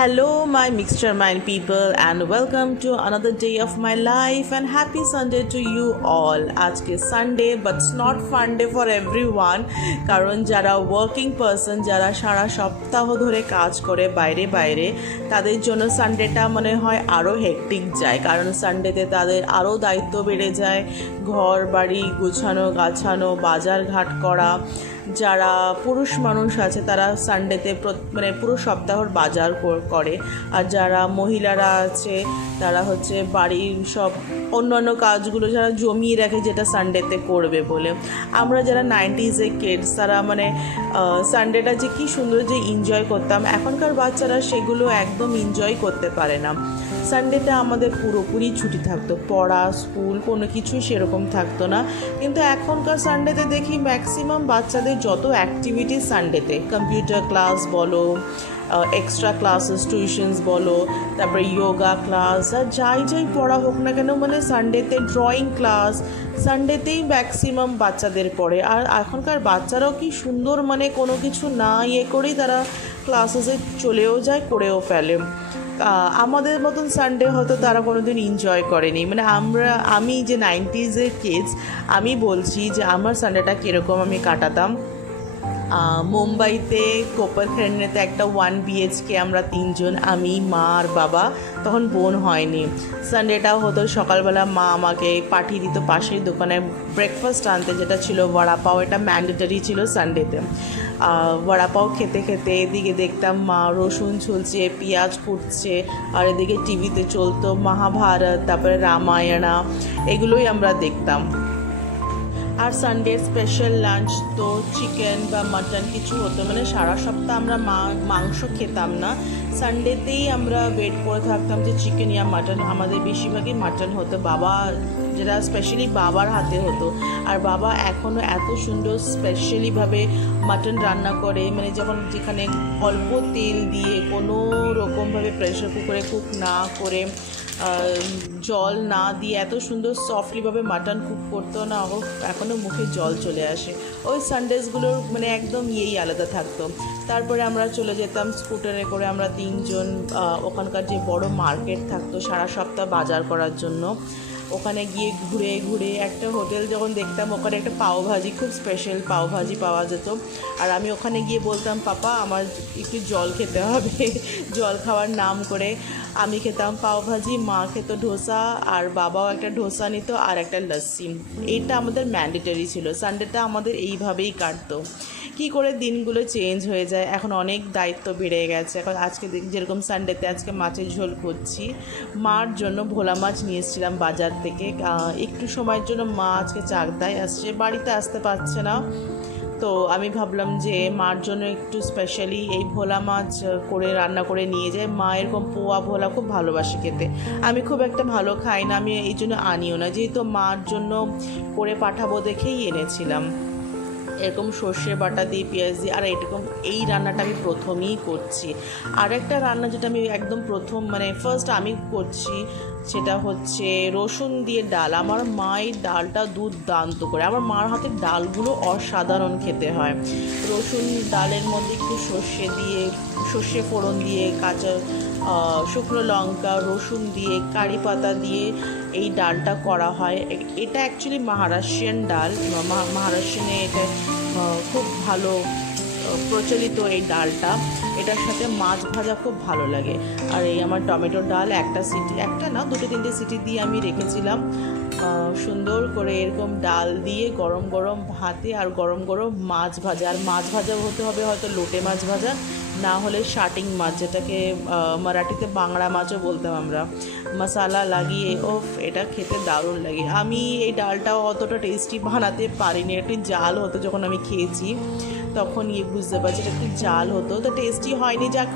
Hello, my mixture mind people, and welcome to another day of my life. And happy Sunday to you all. আজকে Sunday, but it's not fun day for everyone. কারণ যারা working person, যারা সারা সপ্তাহ ধরে কাজ করে বাইরে বাইরে, তাদের জন্য সানডেটা মনে হয় আরও হেক্টিক যায়। কারণ সানডেতে তাদের আরও দায়িত্ব বেড়ে যায়, ঘর বাড়ি গুছানো গাছানো, বাজার ঘাট করা। যারা পুরুষ মানুষ আছে তারা সানডেতে পুরো সপ্তাহর বাজার করে, আর যারা মহিলারা আছে তারা হচ্ছে বাড়ির সব অন্যান্য কাজগুলো যারা জমিয়ে রাখে যেটা সানডেতে করবে বলে। আমরা যারা 90s-এর কিডস তারা সানডেটা যে কী সুন্দর যে এনজয় করতাম, এখনকার বাচ্চারা সেগুলো একদম এনজয় করতে পারে না। সানডেটা আমাদের পুরোপুরি ছুটি থাকতো, পড়া স্কুল কোনো কিছুই সেরকম থাকতো না। কিন্তু এখনকার সানডেতে দেখি ম্যাক্সিমাম বাচ্চাদের যত অ্যাক্টিভিটি সানডেতে, কম্পিউটার ক্লাস বলো, এক্সট্রা ক্লাসেস টিউশনস বলো, তারপরে যোগা ক্লাস, আর যাই পড়া হোক না কেন সানডেতে ড্রয়িং ক্লাস সানডেতেই ম্যাক্সিমাম বাচ্চাদের পড়ে। আর এখনকার বাচ্চারাও কি সুন্দর কোনো কিছু না করেই তারা ক্লাসেসে চলেও যায়, করেও ফেলে। আমাদের মতন সানডে হয়তো তারা কোনো দিন এনজয় করেনি। আমি যে 90s-এর কিডস, আমি বলছি যে আমার সানডেটা কীরকম আমি কাটাতাম। মুম্বাইতে কোপারখেরনেতে একটা 1 BHK, আমরা 3 জন, আমি মা আর বাবা, তখন বোন হয়নি। সানডেটাও হতো সকালবেলা মা আমাকে পাঠিয়ে দিত পাশের দোকানে ব্রেকফাস্ট আনতে, যেটা ছিল বড়াপাও। এটা ম্যান্ডেটরি ছিল সানডেতে। বড়াপাও খেতে খেতে এদিকে দেখতাম মা রসুন ছুলছে, পেঁয়াজ কুটছে, আর এদিকে টিভিতে চলতো মহাভারত, তারপরে রামায়ণা, এগুলোই আমরা দেখতাম। আর সানডে স্পেশাল লাঞ্চ তো চিকেন বা মাটন কিছু হতো। সারা সপ্তাহ আমরা মাংস খেতাম না, সানডেতেই আমরা ওয়েট করে থাকতাম যে চিকেন ইয়া মাটন। আমাদের বেশিরভাগই মাটন হতো, বাবা যেটা স্পেশালি বাবার হাতে হতো। আর বাবা এখনও এত সুন্দর স্পেশালিভাবে মাটন রান্না করে, যেখানে অল্প তেল দিয়ে কোনো রকমভাবে প্রেশার কুকারে কুক না করে, জল না দিয়ে এত সুন্দর সফটলিভাবে মাটন কুক করতো না, এখনও মুখে জল চলে আসে। ওই সানডেসগুলোর একদম আলাদা থাকতো। তারপরে আমরা চলে যেতাম স্কুটারে করে, আমরা 3 জন ওখানকার যে বড় মার্কেট থাকতো সারা সপ্তাহ বাজার করার জন্য। ওখানে গিয়ে ঘুরে ঘুরে একটা হোটেল যখন দেখতাম, ওখানে একটা পাওভাজি, খুব স্পেশাল পাওভাজি পাওয়া যেত। আর আমি ওখানে গিয়ে বলতাম, পাপা আমার একটু জল খেতে হবে। জল খাওয়ার নাম করে আমি খেতাম পাওভাজি, মা খেত ডোসা, আর বাবাও একটা ডোসা নিত আর একটা লস্যি। এইটা আমাদের ম্যান্ডেটরি ছিল। সানডেটা আমাদের এইভাবেই কাটতো। কী করে দিনগুলো চেঞ্জ হয়ে যায়, এখন অনেক দায়িত্ব বেড়ে গেছে। এখন আজকে যেরকম সানডেতে আজকে মাছের ঝোল করছি, মার জন্য ভোলা মাছ নিয়ে এসেছিলাম বাজার থেকে। একটু সময়ের জন্য মা আজকে চাকদায় আসছে, বাড়িতে আসতে পারছে না, তো আমি ভাবলাম যে মার জন্য একটু স্পেশালি এই ভোলা মাছ করে রান্না করে নিয়ে যাই। মা এরকম পোয়া ভোলা খুব ভালোবাসে খেতে, আমি খুব একটা ভালো খাই না, আমি এই জন্য আনিও না, যেহেতু মার জন্য করে পাঠাবো দেখেই এনেছিলাম। এরকম সর্ষে বাটা দিয়ে পেঁয়াজ দিয়ে, আর এই রান্নাটা আমি প্রথমেই করছি। আর একটা রান্না যেটা আমি একদম প্রথম ফার্স্ট আমি করছি, সেটা হচ্ছে রসুন দিয়ে ডাল। আমার মা এই ডালটা দুর্দান্ত করে, আমার মার হাতের ডালগুলো অসাধারণ খেতে হয়। রসুন ডালের মধ্যে একটু সর্ষে ফোড়ন দিয়ে, কাঁচা শুকনো লঙ্কা, রসুন দিয়ে, কারি পাতা দিয়ে এই ডালটা করা হয়। এটা অ্যাকচুয়ালি মহারাষ্ট্রিয়ান ডাল, মহারাষ্ট্রে এটা খুব ভালো প্রচলিত এই ডালটা। এটার সাথে মাছ ভাজা খুব ভালো লাগে। আর এই আমার টমেটোর ডাল একটা না 2-3টে সিটি দিয়ে আমি রেখেছিলাম। সুন্দর করে এরকম ডাল দিয়ে গরম গরম ভাতে আর গরম গরম মাছ ভাজা। আর মাছ ভাজা হতে হবে হয়তো লোটে মাছ ভাজা, না হলে শাটিং মাছ, যেটাকে মারাঠিতে বাংলা মাছও বলতাম আমরা। মশালা লাগিয়ে এটা খেতে দারুণ লাগে। আমি এই ডালটাও অতটা টেস্টি বানাতে পারিনি, একটু জাল হতো যখন আমি খেয়েছি, তখন বুঝতে পারছি এটা একটু জাল হতো, তো টেস্টি হয়নি। যাক,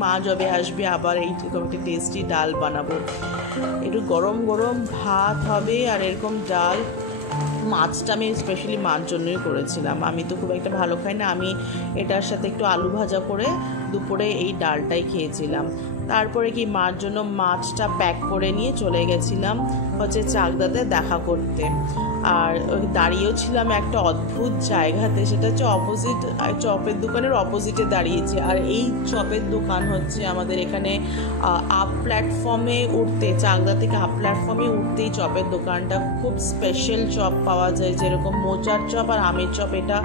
মা যবে আসবে আবার এইরকম একটা টেস্টি ডাল বানাবো। একটু গরম গরম ভাত হবে আর এরকম ডাল। মাছটা আমি স্পেশালি মার জন্যই করেছিলাম, আমি তো খুব একটা ভালো খাই না। আমি এটার সাথে একটু আলু ভাজা করে দুপুরে এই ডালটাই খেয়েছিলাম। তারপরে মার জন্য মাছটা প্যাক করে নিয়ে চলে গেছিলাম চাকদাতে দেখা করতে। আর দাঁড়িয়েও ছিলাম একটা অদ্ভুত জায়গাতে, সেটা হচ্ছে অপোজিট, চপের দোকানের অপোজিটে দাঁড়িয়েছে। আর এই চপের দোকান হচ্ছে আমাদের এখানে আপ প্ল্যাটফর্মে উঠতে, চাকদা থেকে আপ প্ল্যাটফর্মে উঠতেই চপের দোকানটা। খুব স্পেশাল চপ পাওয়া যায়, যেরকম মোচার চপ আর আমের চপ, এটা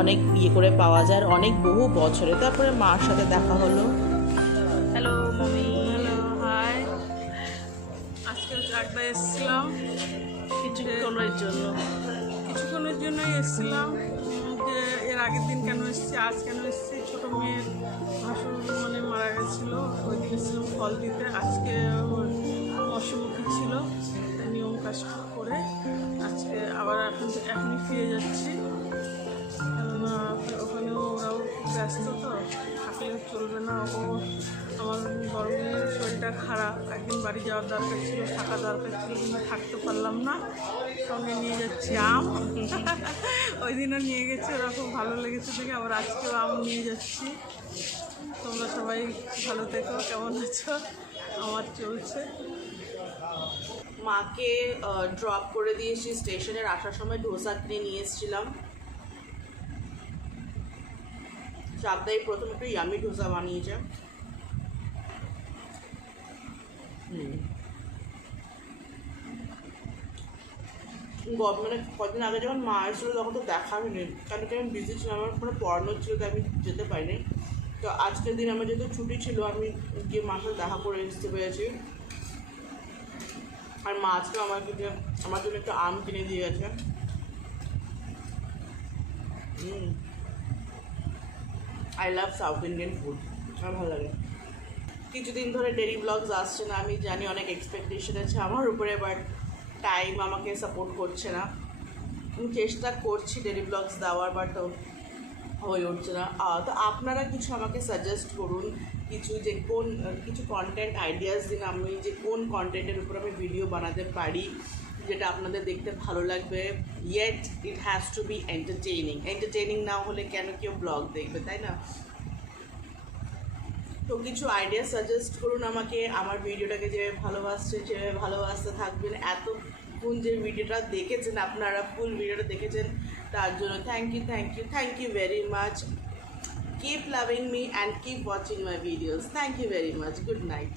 অনেক ইয়ে করে পাওয়া যায়, আর অনেক বহু বছরে। তারপরে মার সাথে দেখা হলো। Hello mommy. Hello, hi. আজকে চাকদা এসেছিলাম কিছুক্ষণের জন্যই এসেছিলাম। যে এর আগের দিন কেন এসেছি, আজ কেন এসেছি, ছোটো মেয়ের ভাসুর মানে মারা গেছিলো, ওই দিন এসেছিলাম ফল দিতে। আজকে মৎস্যমুখী ছিল, নিয়ম কাজ করে আজকে আবার এখনই ফিরে যাচ্ছি। ওখানেও ওরাও ব্যস্ত, তো থাকলে চলবে না। ও আমার বড় মেয়ের শরীরটা খারাপ, একদিন বাড়ি যাওয়ার দরকার ছিল, থাকা দরকার ছিল, কিন্তু থাকতে পারলাম না। সঙ্গে নিয়ে যাচ্ছি আম। ওই দিনও নিয়ে গেছে, ওরা খুব ভালো লেগেছে দেখে, আবার আজকেও আম নিয়ে যাচ্ছি। তোমরা সবাই ভালো থেকো, কেমন আছো? আমার চলছে। মাকে ড্রপ করে দিয়েছি স্টেশনের, আসার সময় ডোসা কিনে নিয়ে এসেছিলাম। চাকদাই প্রথম একটু ইয়ামি ডোসা বানিয়েছে। মানে কদিন আগে যখন মা এসেছিলো তখন তো দেখা হয়নি, কারণ কি আমি বিজি ছিলাম, আমার কোনো পড়ানো ছিল, তাই আমি যেতে পারিনি। তো আজকের দিন আমার যেহেতু ছুটি ছিল, আমি গিয়ে মার সাথে দেখা করে আসতে পেরেছি। আর মা আজকে আমার জন্য একটু আম কিনে দিয়ে গেছে। I love south Indian food, আমার ভালো লাগে। কিছুদিন ধরে ডেইলি ব্লগস আসছে না, আমি জানি অনেক এক্সপেকটেশন আছে আমার উপরে, বাট টাইম আমাকে সাপোর্ট করছে না। আমি চেষ্টা করছি ডেইলি ব্লগস দেওয়ার, বাট হয়ে উঠছে না। তো আপনারা কিছু আমাকে সাজেস্ট করুন, কিছু কন্টেন্ট আইডিয়াস দিন, আমি যে কোন কন্টেন্টের উপর আমি ভিডিও বানাতে পারি যেটা আপনাদের দেখতে ভালো লাগবে, yet it has to be entertaining না হলে কেন কেউ ব্লগ দেখবে, তাই না? তো কিছু আইডিয়া সাজেস্ট করুন আমাকে, আমার ভিডিওটাকে যেভাবে ভালোবাসছেন সেভাবে ভালোবাসতে থাকবেন। এতক্ষণ যে ভিডিওটা দেখেছেন, আপনারা ফুল ভিডিওটা দেখেছেন, তার জন্য thank you very much. Keep loving me and keep watching my videos. Thank you very much. Good night.